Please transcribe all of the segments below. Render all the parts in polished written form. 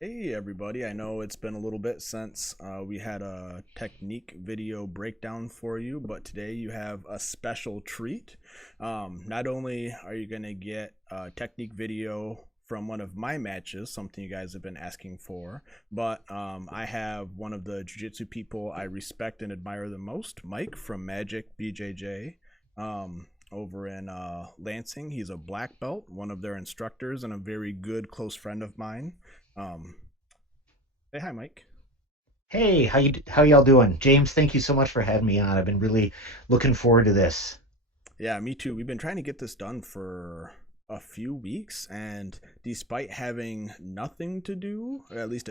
Hey everybody, I know it's been a little bit since we had a technique video breakdown for you, but today you have a special treat. Not only are you going to get a technique video from one of my matches, something you guys have been asking for, but I have one of the jiu-jitsu people I respect and admire the most, Mike from Magic BJJ, over in Lansing. He's a black belt, one of their instructors, and a very good close friend of mine. Um, Say hi, Mike. Hey, how y'all doing? James, thank you so much for having me on. I've been really looking forward to this. Yeah, me too. We've been trying to get this done for a few weeks, and despite having nothing to do, or at least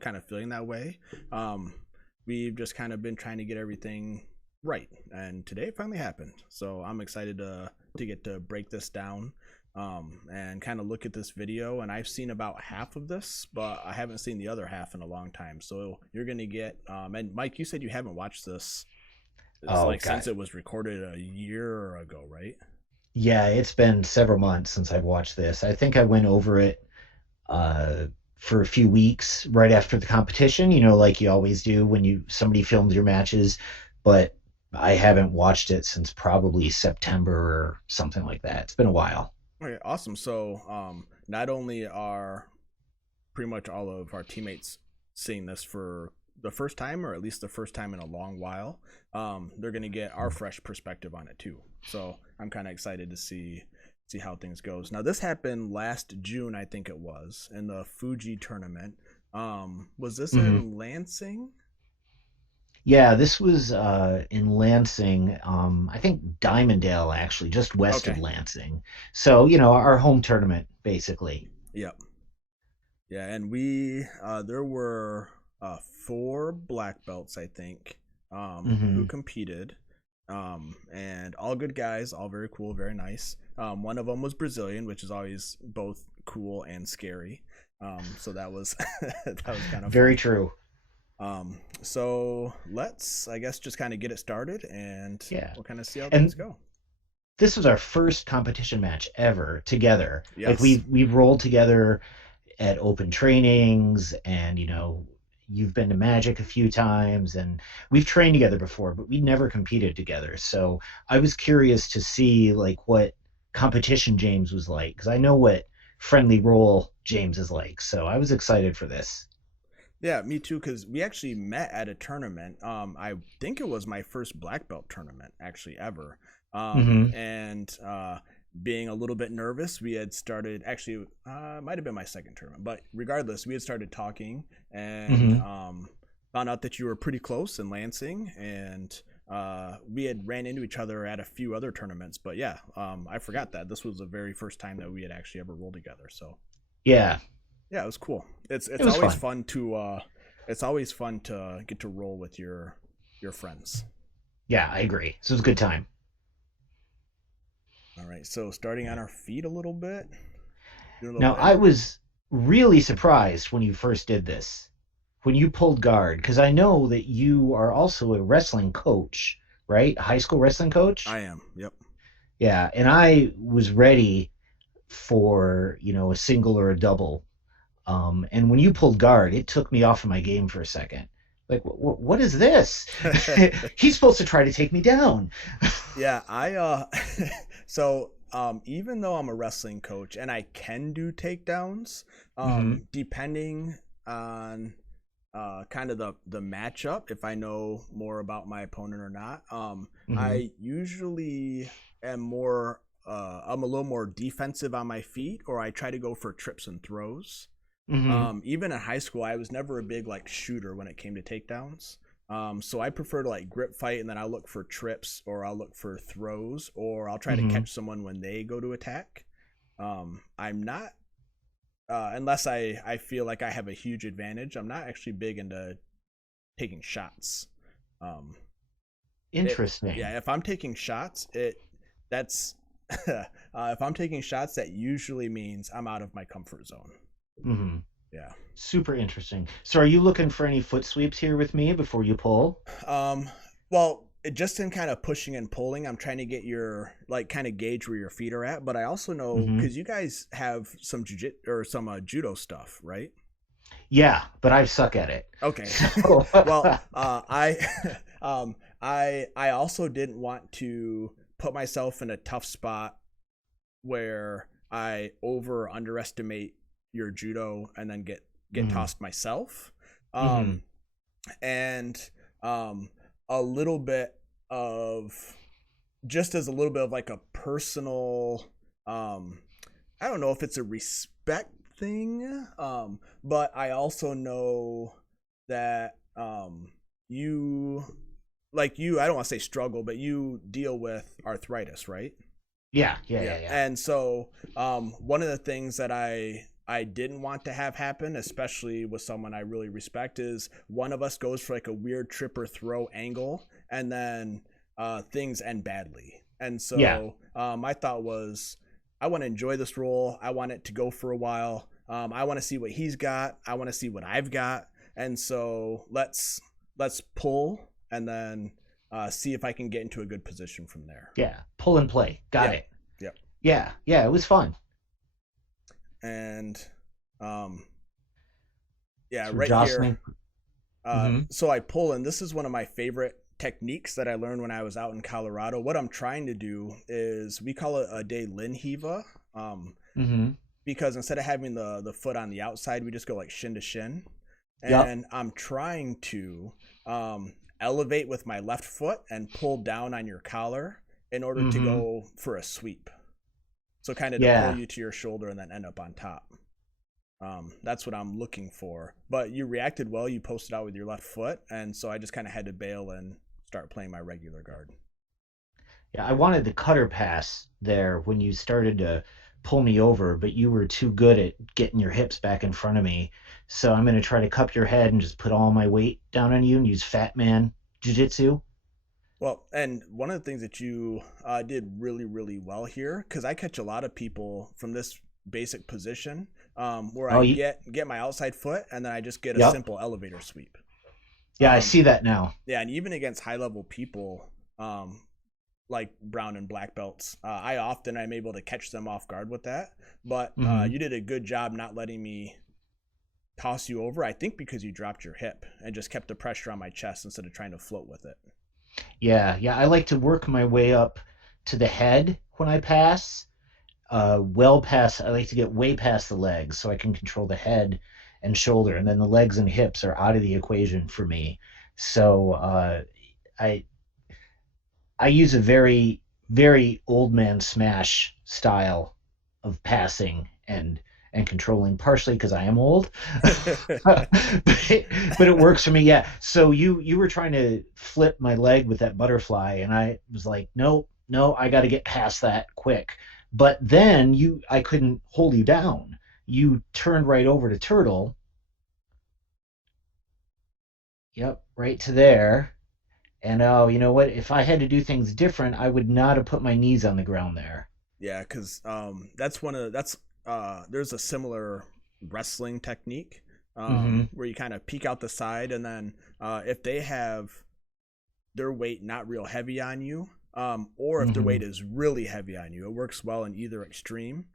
kind of feeling that way, um, we've just kind of been trying to get everything right. And today it finally happened. So I'm excited to get to break this down, and kind of look at this video. And I've seen about half of this, but I haven't seen the other half in a long time. So you're gonna get, and Mike, you said you haven't watched this. It's Oh, like God. since it was recorded a year ago, right? Yeah, it's been several months since I've watched this. I think I went over it uh, for a few weeks right after the competition, like you always do when somebody films your matches, but I haven't watched it since probably September or something like that. It's been a while. Okay, awesome. So, not only are pretty much all of our teammates seeing this for the first time, or at least the first time in a long while, they're going to get our fresh perspective on it too. So, I'm kind of excited to see how things goes. Now, this happened last June, I think it was, in the Fuji tournament. Was this hmm in Lansing? Yeah, this was in Lansing, I think Dimondale, actually, just west of Okay. Lansing. So, our home tournament, basically. Yep. Yeah, and we there were four black belts, I think, who hmm competed, and all good guys, all very cool, very nice. One of them was Brazilian, which is always both cool and scary. So that was that was kind of Very fun. true. So let's, I guess, just kind of get it started, and Yeah. we'll kind of see how things And go. this was our first competition match ever together. Like Yes. we've rolled together at open trainings and you've been to Magic a few times and we've trained together before, but we never competed together. So I was curious to see like what competition James was like because I know what friendly roll James is like. So I was excited for this. Yeah, me too. Because we actually met at a tournament. I think it was my first black belt tournament actually ever. hmm And being a little bit nervous, we had started. Actually, it might have been my second tournament, but regardless, we had started talking and hmm found out that you were pretty close in Lansing, and we had ran into each other at a few other tournaments. But yeah, I forgot that this was the very first time that we had actually ever rolled together. So Yeah, yeah, it was cool. it It's was always fun. fun to get to roll with your friends. Yeah, I agree. So it was a good time. All right, so starting on our feet a little bit, do a little Now, I bit. was really surprised when you first did this, when you pulled guard, because I know that you are also a wrestling coach, right? A high school wrestling I coach? am. Yep. Yeah, and I was ready for, a single or a double. And when you pulled guard, it took me off of my game for a second. Like, what is this? He's supposed to try to take me down. Yeah, I so even though I'm a wrestling coach and I can do takedowns, hmm depending on kind of the matchup, if I know more about my opponent or not, hmm I usually am more I'm a little more defensive on my feet, or I try to go for trips and throws. hmm Even in high school, I was never a big like shooter when it came to takedowns. So I prefer to like grip fight, and then I'll look for trips, or I'll look for throws, or I'll try to hmm catch someone when they go to attack. I'm not, unless I feel like I have a huge advantage. I'm not actually big into taking shots. Um, it Interesting. Yeah, if I'm taking shots, that's if I'm taking shots, that usually means I'm out of my comfort zone. hmm Yeah. Super interesting. So, are you looking for any foot sweeps here with me before you pull? Um, well, just in kind of pushing and pulling, I'm trying to get your like kind of gauge where your feet are at. But I also know hmm because you guys have some jiu or some judo stuff, right? Yeah, but I suck at it. Okay. So Well, I also didn't want to put myself in a tough spot where I over or underestimate your judo and then get mm, tossed myself. hmm Um, and a little bit of just as a little bit of like a personal um I don't know if it's a respect thing, but I also know that you I don't want to say struggle, but you deal with arthritis, right? yeah, yeah, Yeah. yeah, yeah. And so one of the things that I didn't want to have happen, especially with someone I really respect, is one of us goes for like a weird trip or throw angle, and then things end badly. And Yeah, so my thought was, I want to enjoy this role. I want it to go for a while. I want to see what he's got. I want to see what I've got. And so let's pull and then see if I can get into a good position from there. yeah. Pull and play. Got Yep. it. Yep. Yeah, yeah. It was fun. And um, yeah, So we're right here. jostling. Hmm So I pull, and this is one of my favorite techniques that I learned when I was out in Colorado. What I'm trying to do is we call it a de linheva, hmm because instead of having the foot on the outside, we just go like shin to shin. Yep. And I'm trying to elevate with my left foot and pull down on your collar in order to hmm go for a sweep. So kind of to pull Yeah. you to your shoulder and then end up on top. That's what I'm looking for. But you reacted well. You posted out with your left foot, and so I just kind of had to bail and start playing my regular guard. Yeah, I wanted the cutter pass there when you started to pull me over, but you were too good at getting your hips back in front of me. So I'm going to try to cup your head and just put all my weight down on you and use fat man jujitsu. Well, and one of the things that you did really, really well here, because I catch a lot of people from this basic position, where Oh, I get my outside foot and then I just get a yep. simple elevator sweep. Yeah, I Um, see that now. yeah, and even against high level people, like brown and black belts, I'm able to catch them off guard with that. But Hmm you did a good job not letting me toss you over. I think because you dropped your hip and just kept the pressure on my chest instead of trying to float with it. Yeah, yeah. I like to work my way up to the head when I pass. Well past, I like to get way past the legs so I can control the head and shoulder, and then the legs and hips are out of the equation for me. So I I use a very, very old man smash style of passing and controlling, partially because I am old, but it works for me. Yeah. So you were trying to flip my leg with that butterfly, and I was like, no, no, I got to get past that quick. But then I couldn't hold you down. You turned right over to turtle. Yep, right to there. And oh, you know what? If I had to do things different, I would not have put my knees on the ground there. Yeah, because that's there's a similar wrestling technique Hmm where you kind of peek out the side, and then if they have their weight not real heavy on you, or if their hmm weight is really heavy on you, it works well in either extreme.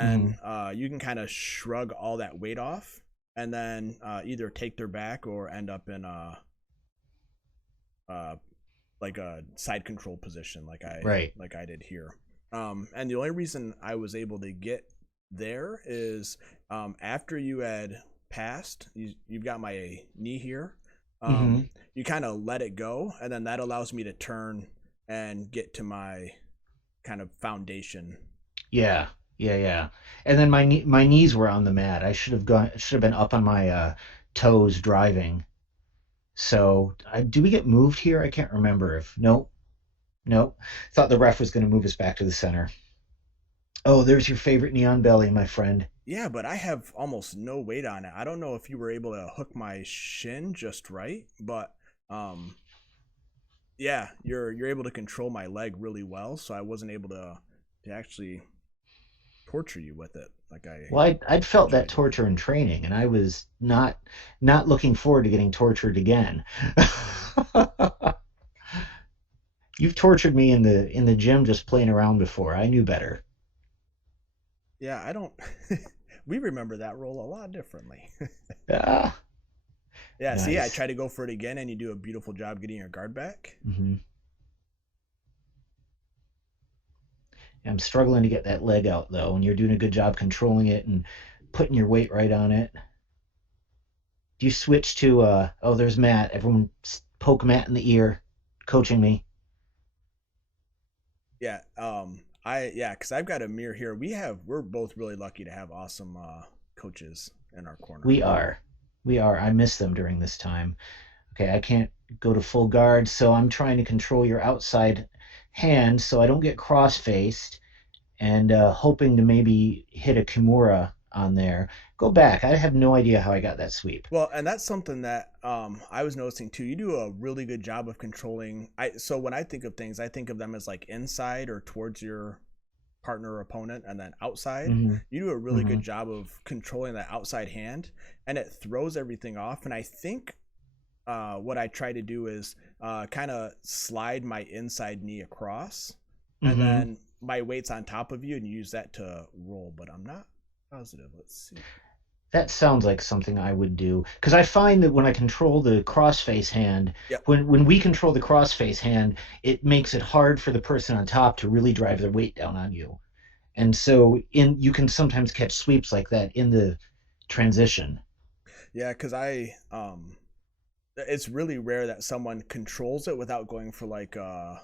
hmm Then you can kind of shrug all that weight off, and then either take their back or end up in uh, like a side control position, Right. like I did here. And the only reason I was able to get there is after you had passed, you've got my knee here. hmm You kind of let it go, and then that allows me to turn and get to my kind of foundation. Yeah. Yeah. Yeah. And then my knees were on the mat. I should have been up on my toes driving. So do we get moved here? I can't remember if no, no. Thought the ref was going to move us back to the center. Oh, there's your favorite neon belly, my friend. Yeah, but I have almost no weight on it. I don't know if you were able to hook my shin just right, but um, yeah, you're able to control my leg really well, so I wasn't able to actually torture you with it like I Well, I'd felt that enjoy doing. torture in training, and I was not looking forward to getting tortured again. You've tortured me in the gym just playing around before. I knew better. Yeah, I don't. We remember that role a lot differently. Ah, Yeah, see, I nice. try to go for it again, and you do a beautiful job getting your guard back. hmm I'm struggling to get that leg out though, and you're doing a good job controlling it and putting your weight right on it. Do you switch to oh, there's Matt. Everyone poke Matt in the ear, coaching me. Yeah, because I've got a mirror here. We're both really lucky to have awesome coaches in our corner. We are. We are. I miss them during this time. Okay, I can't go to full guard, so I'm trying to control your outside hand so I don't get cross-faced and hoping to maybe hit a Kimura on there. Go back. I have no idea how I got that sweep. Well, and that's something that I was noticing too. You do a really good job of controlling. So when I think of things, I think of them as like inside or towards your partner or opponent, and then outside. hmm You do a really hmm good job of controlling that outside hand, and it throws everything off. And I think what I try to do is kind of slide my inside knee across, and hmm then my weight's on top of you, and you use that to roll. But I'm not positive. Let's see. That sounds like something I would do because I find that when I control the crossface hand, Yep. when we control the crossface hand, it makes it hard for the person on top to really drive their weight down on you. And so in you can sometimes catch sweeps like that in the transition. Yeah, because it's really rare that someone controls it without going for like a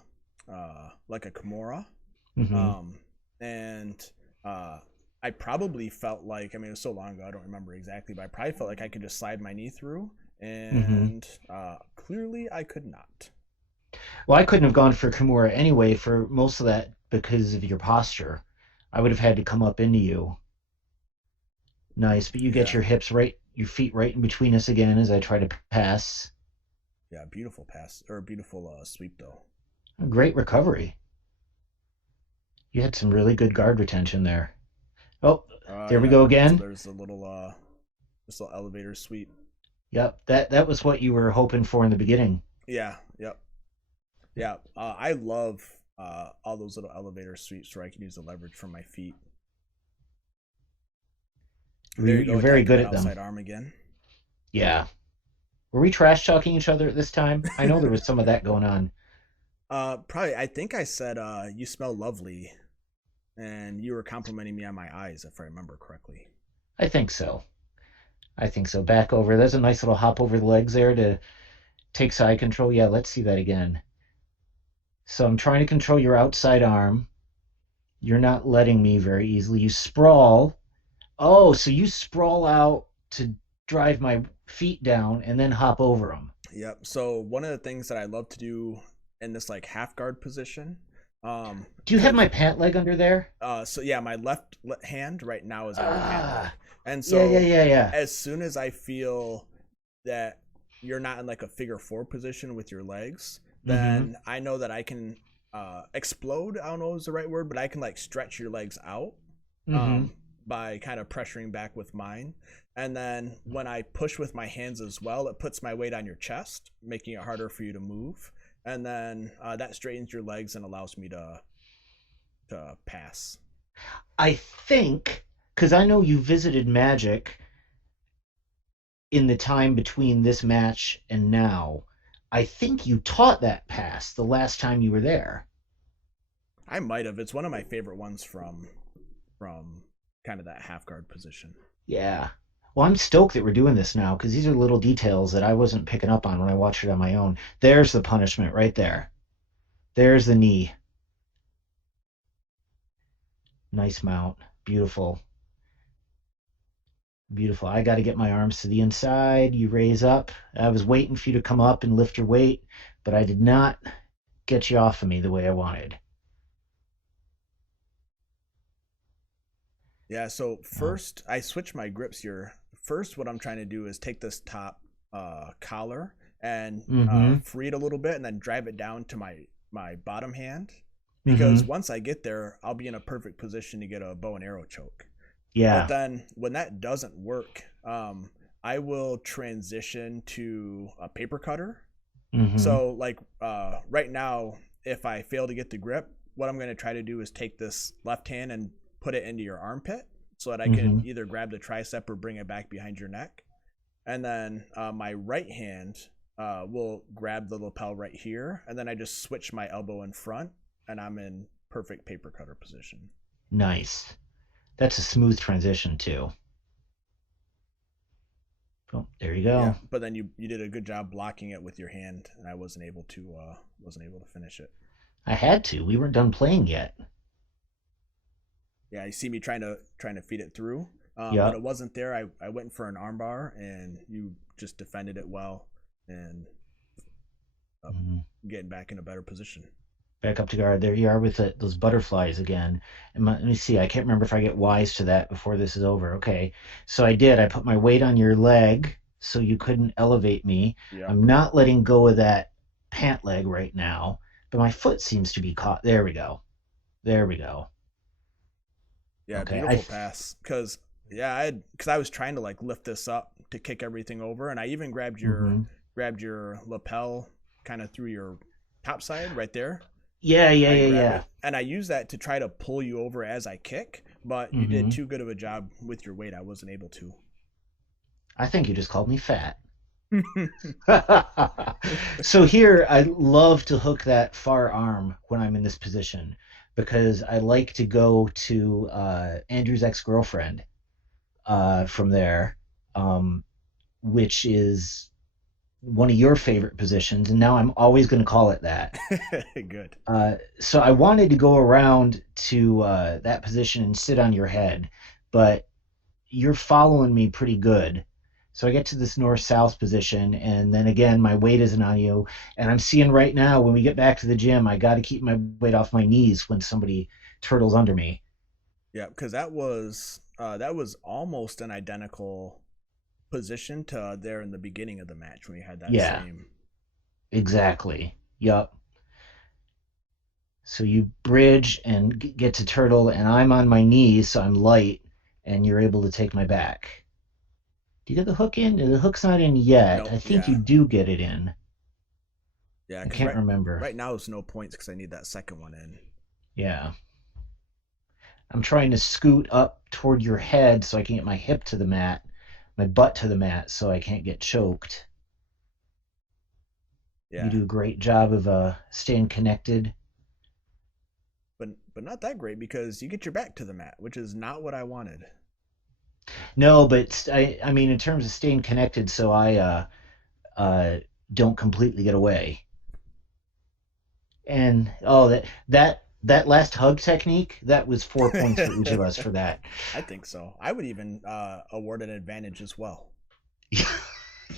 Kimura. hmm Um, and I probably felt like, I mean, it was so long ago, I don't remember exactly, but I probably felt like I could just slide my knee through, hmm and clearly I could not. Well, I couldn't have gone for Kimura anyway for most of that because of your posture. I would have had to come up into you. Nice, but you get Yeah, your hips right, your feet right in between us again as I try to pass. yeah, beautiful pass or beautiful sweep though. A great recovery. You had some really good guard retention there. Oh, there we Yep. go So again. there's a little this little elevator sweep. Yep, that was what you were hoping for in the beginning. Yeah, yep, yeah. I love all those little elevator sweeps where I can use the leverage from my feet. There you go, You're very attacking good that at them. outside arm again. Yeah. Were we trash talking each other at this time? I know there was some of that going on. Probably. I think I said, "You smell lovely," and you were complimenting me on my eyes, if I remember correctly. I think so. I think so. Back over. There's a nice little hop over the legs there to take side control. Yeah, let's see that again. So I'm trying to control your outside arm. You're not letting me very easily. You sprawl. Oh, so you sprawl out to drive my feet down and then hop over them. Yep. So one of the things that I love to do in this like half guard position, Do you have because my pant leg under there? so yeah, my left hand right now is on your pant leg, Ah, and yeah, yeah, so yeah, yeah. as soon as I feel that you're not in like a figure four position with your legs, Mm-hmm. then I know that I can explode. I don't know is the right word, but I can like stretch your legs out Mm-hmm. um, by kind of pressuring back with mine. And then when I push with my hands as well, it puts my weight on your chest, making it harder for you to move. And then that straightens your legs and allows me to pass. I think, because I know you visited Magic in the time between this match and now, I think you taught that pass the last time you were there. I might have. It's one of my favorite ones from kind of that half guard position. Yeah. Well, I'm stoked that we're doing this now because these are little details that I wasn't picking up on when I watched it on my own. There's the punishment right there. There's the knee. Nice mount. Beautiful. Beautiful. I got to get my arms to the inside. You raise up. I was waiting for you to come up and lift your weight, but I did not get you off of me the way I wanted. Yeah, so Oh. first I switch my grips here. First, what I'm trying to do is take this top collar and Mm-hmm. free it a little bit, and then drive it down to my bottom hand. Because Mm-hmm. once I get there, I'll be in a perfect position to get a bow and arrow choke. But Yeah. then when that doesn't work, I will transition to a paper cutter. Mm-hmm. So like right now, if I fail to get the grip, what I'm going to try to do is take this left hand and put it into your armpit, so that I can Mm-hmm. either grab the tricep or bring it back behind your neck. And then my right hand will grab the lapel right here, and then I just switch my elbow in front, and I'm in perfect paper cutter position. Nice. That's a smooth transition too. Oh, there you Yeah, go. but then you did a good job blocking it with your hand, and I wasn't able to finish it. I had to. We weren't done playing yet. Yeah, you see me trying to feed it through, but Yep. it wasn't there. I went for an armbar, and you just defended it well, and Mhm. getting back in a better position. Back up to guard. There you are with those butterflies again. Let me see. I can't remember if I get wise to that before this is over. Okay. So I did. I put my weight on your leg so you couldn't elevate me. Yep. I'm not letting go of that pant leg right now, but my foot seems to be caught. There we go. There we go. Yeah, Okay. beautiful pass. Because I was trying to like lift this up to kick everything over, and I even Mm-hmm. grabbed your lapel kind of through your top side right there. Yeah, yeah, I yeah, grabbed yeah. it, and I use that to try to pull you over as I kick. But you did Mm-hmm. too good of a job with your weight. I wasn't able to. I think you just called me fat. So here, I love to hook that far arm when I'm in this position because I like to go to Andrew's ex-girlfriend from there, um, which is one of your favorite positions, and now I'm always going to call it that. Good. So I wanted to go around to that position and sit on your head, but you're following me pretty good. So I get to this north south position, and then again, my weight isn't on you. And I'm seeing right now when we get back to the gym, I got to keep my weight off my knees when somebody turtles under me. Yeah, because that was almost an identical position to there in the beginning of the match when we had that Yeah, same. exactly. Yup. So you bridge and get to turtle, and I'm on my knees, so I'm light, and you're able to take my back. Do you get the hook in? The hook's not in yet. Nope. I think you Yeah. do get it in. Yeah. I Because can't remember. right now it's no points because I need that second one in. Yeah. I'm trying to scoot up toward your head so I can get my hip to the mat, my butt to the mat, so I can't get choked. You Yeah. do a great job of staying connected. But not that great because you get your back to the mat, which is not what I wanted. No, but I mean, in terms of staying connected, so I uh, don't completely get away. And oh, that last hug technique, that was 4 points for each of us for that. I think so. I would even award an advantage as well.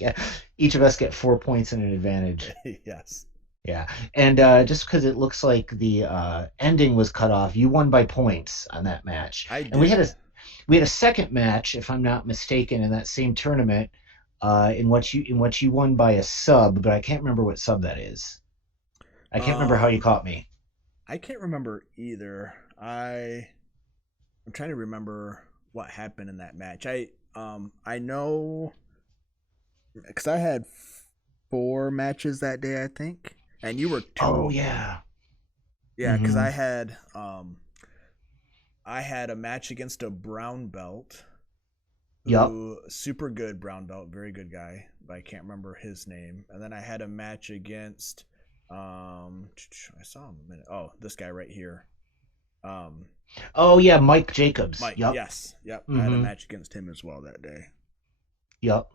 Yeah, each of us get 4 points and an advantage. Yes. Yeah, and just because it looks like the ending was cut off, you won by points on that match, I and did. we had a second match, if I'm not mistaken, in that same tournament, in which you won by a sub, but I can't remember what sub that is. I can't remember how you Um, caught me. I can't remember either. I'm trying to remember what happened in that match. I know because I had four matches that day, I think, and you were two Oh of them. yeah. Yeah, because Mm-hmm. I had a match against a brown belt Yup. who super good brown belt, very good guy, but I can't remember his name. And then I had a match against I saw him a minute. Oh, this guy right here. Um Oh yeah, Mike Jacobs. Mike, Yup. yes. Yep. I had a Mm-hmm. match against him as well that day. Yup.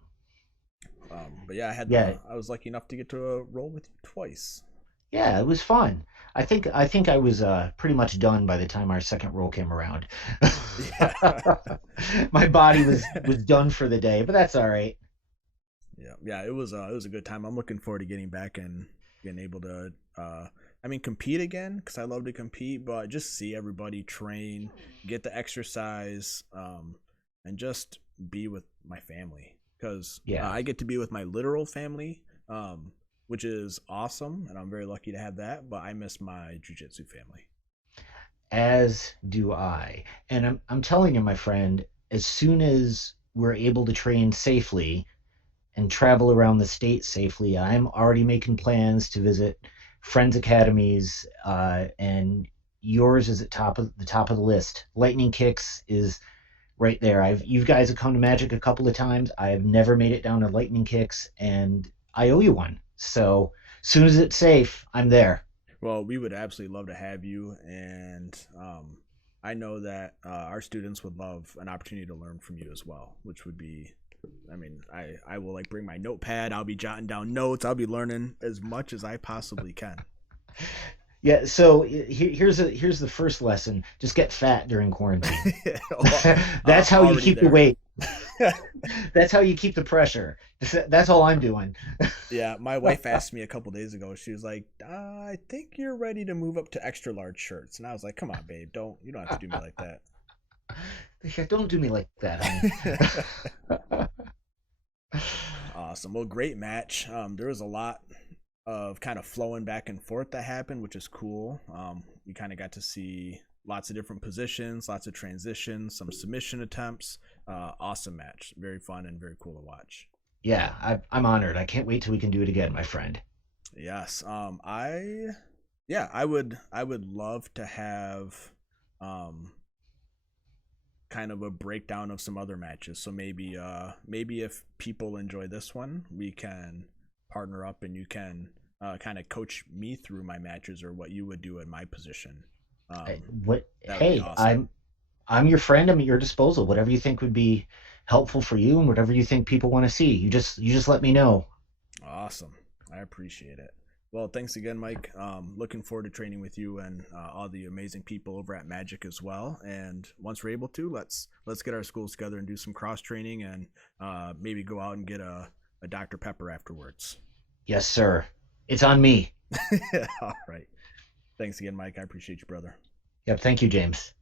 But yeah, Yeah. I was lucky enough to get to roll with you twice. Yeah, it was fun. I think I was pretty much done by the time our second roll came around. Yeah. My body was done for the day, but that's all right. Yeah, it was a good time. I'm looking forward to getting back and being able to I mean compete again because I love to compete, but just see everybody train, get the exercise, and just be with my family because Yeah, I get to be with my literal family, which is awesome, and I'm very lucky to have that. But I miss my jujitsu family. as do I. And I'm telling you, my friend, as soon as we're able to train safely and travel around the state safely, I'm already making plans to visit friends' academies, and yours is at top of the list. Lightning Kicks is right there. You guys have come to Magic a couple of times. I have never made it down to lightning kicks, and I owe you one. So as soon as it's safe, I'm there. Well, we would absolutely love to have you, and I know that our students would love an opportunity to learn from you as well, which would be, I mean, I will like bring my notepad. I'll be jotting down notes. I'll be learning as much as I possibly can. Yeah, so here's the first lesson. Just get fat during quarantine. Oh, That's how you already keep the there. weight. That's how you keep the pressure. That's all I'm doing. Yeah, my wife asked me a couple days ago. She was like, "I think you're ready to move up to extra large shirts," and I was like, "Come on, babe, you don't have to do me like that." Yeah, don't do me like that, honey. Awesome. Well, great match. There was a lot of kind of flowing back and forth that happened, which is cool. We kind of got to see lots of different positions, lots of transitions, some submission attempts. Awesome match. Very fun and very cool to watch. Yeah, I'm honored. I can't wait till we can do it again, my friend. Yes. I would love to have um kind of a breakdown of some other matches. So maybe if people enjoy this one, we can partner up and you can kind of coach me through my matches or what you would do in my position. What? That would be Hey, awesome. I'm your friend. I'm at your disposal. Whatever you think would be helpful for you, and whatever you think people want to see, you just let me know. Awesome. I appreciate it. Well, thanks again, Mike. Looking forward to training with you and all the amazing people over at Magic as well. And once we're able to, let's get our schools together and do some cross training and maybe go out and get a Dr. Pepper afterwards. Yes, sir. It's on me. All right. Thanks again, Mike. I appreciate you, brother. Yep. Thank you, James.